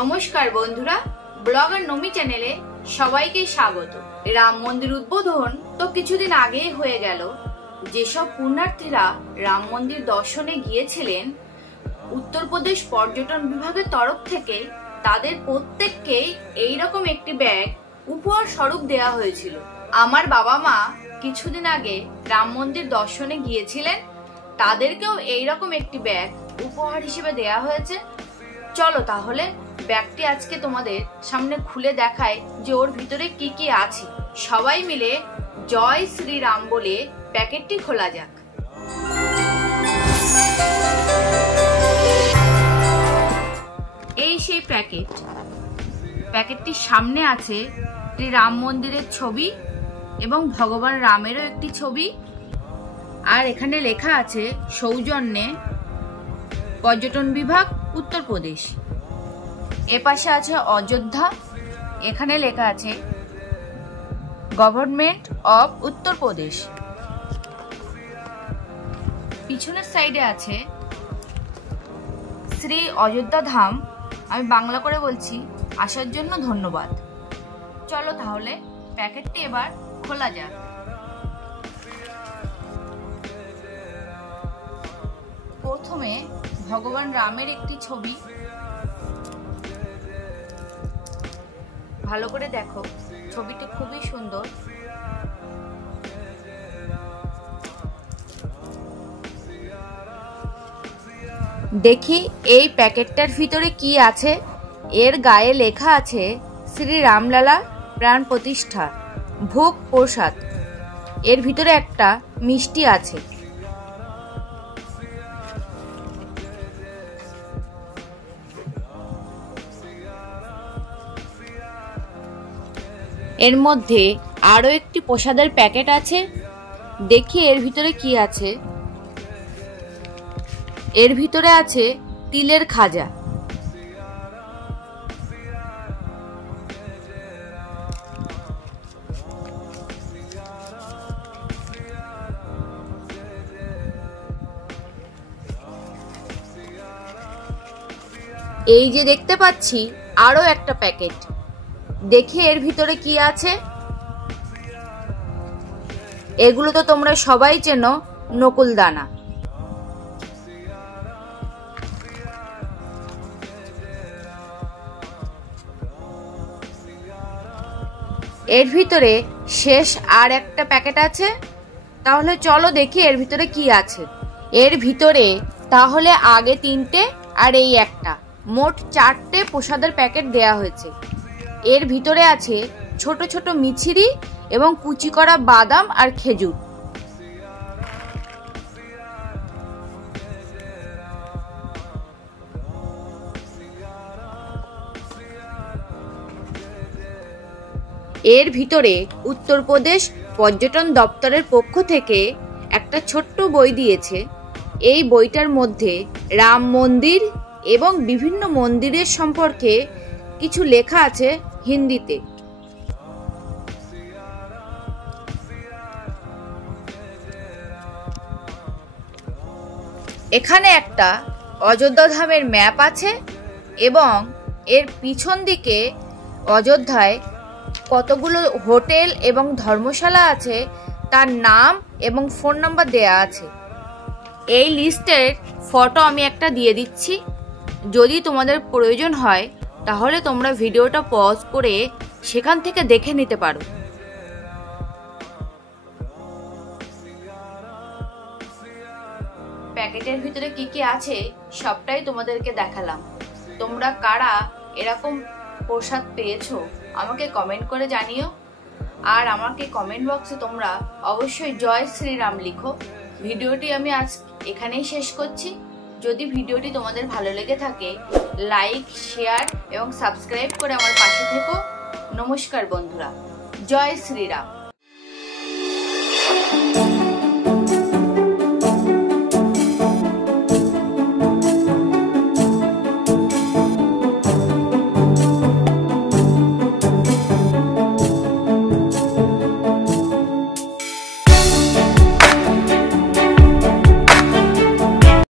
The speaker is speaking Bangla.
নমস্কার বন্ধুরা, ব্লগার নমি চ্যানেলে সবাইকে স্বাগত। রাম মন্দির উদ্বোধন তো কিছুদিন আগেই হয়ে গেল। যেসব পুণ্যার্থীরা রাম মন্দির দর্শনে গিয়েছিলেন, উত্তরপ্রদেশ পর্যটন বিভাগের তরফ থেকে তাদের প্রত্যেককে এইরকম একটি ব্যাগ উপহার স্বরূপ দেওয়া হয়েছিল। আমার বাবা মা কিছুদিন আগে রাম মন্দির দর্শনে গিয়েছিলেন, তাদেরকেও এইরকম একটি ব্যাগ উপহার হিসেবে দেওয়া হয়েছে। চলো তাহলে ব্যাগটি আজকে তোমাদের সামনে খুলে দেখায় যে ওর ভিতরে কি কি আছে। সবাই মিলে জয় শ্রীরাম বলে প্যাকেটটি খোলা যাক। এই সেই প্যাকেটটির সামনে আছে একটি রাম মন্দিরের ছবি এবং ভগবান রামেরও একটি ছবি, আর এখানে লেখা আছে সৌজন্যে পর্যটন বিভাগ উত্তরপ্রদেশ। এপাশে আছে অযোধ্যা, এখানে লেখা আছে গভর্নমেন্ট অফ উত্তরপ্রদেশ। পিছনের সাইডে আছে শ্রী অযোধ্যা ধাম। আমি বাংলা করে বলছি, আসার জন্য ধন্যবাদ। চলো তাহলে প্যাকেটটি এবার খোলা যাক। প্রথমে ভগবান রামের একটি ছবি, ভালো করে দেখো, ছবিটি খুবই সুন্দর। দেখি এই প্যাকেটটার ভিতরে কি আছে। এর গায়ে লেখা আছে শ্রী রামলালা প্রাণ প্রতিষ্ঠা ভোগ প্রসাদ। এর ভিতরে একটা মিষ্টি আছে। এর মধ্যে আরো একটি প্রসাদের প্যাকেট আছে। দেখি এর ভিতরে কি আছে। এর ভিতরে আছে তিলের খাজা। এই যে দেখতে পাচ্ছি আরো একটা প্যাকেট। দেখি এর ভিতরে কি আছে। এগুলো তো তোমরা সবাই চেনো, নকুল দানা। এর ভিতরে শেষ আর একটা প্যাকেট আছে। তাহলে চলো দেখি এর ভিতরে কি আছে। এর ভিতরে তাহলে আগে 3টে আর এই একটা, মোট 4টে প্রসাদের প্যাকেট দেয়া হয়েছে। এর ভিতরে আছে ছোট ছোট মিছরি এবং কুচি করা বাদাম আর খেজুর। এর ভিতরে উত্তরপ্রদেশ পর্যটন দপ্তরের পক্ষ থেকে একটা ছোট্ট বই দিয়েছে। এই বইটার মধ্যে রাম মন্দির এবং বিভিন্ন মন্দিরের সম্পর্কে কিছু লেখা আছে হিন্দিতে। এখানে একটা অযোধ্যা ধামের ম্যাপ আছে এবং এর পিছন দিকে অযোধ্যায় কতগুলো হোটেল এবং ধর্মশালা আছে তার নাম এবং ফোন নাম্বার দেয়া আছে। এই লিস্টের ফটো আমি একটা দিয়ে দিচ্ছি। যদি তোমাদের প্রয়োজন হয় তাহলে তোমরা ভিডিওটা পজ করে সেখান থেকে দেখে নিতে পারো। প্যাকেটের ভিতরে কি কি আছে সবটাই তোমাদেরকে দেখালাম। তোমরা কারা এরকম প্রসাদ পেয়েছো আমাকে কমেন্ট করে জানিও। আর আমাকে কমেন্ট বক্সে তোমরা অবশ্যই জয় শ্রীরাম লিখো। ভিডিওটি আমি আজ এখানেই শেষ করছি। যদি ভিডিওটি তোমাদের ভালো লেগে থাকে, লাইক, শেয়ার এবং সাবস্ক্রাইব করে আমার পাশে থেকো। নমস্কার বন্ধুরা, জয় শ্রীরাম।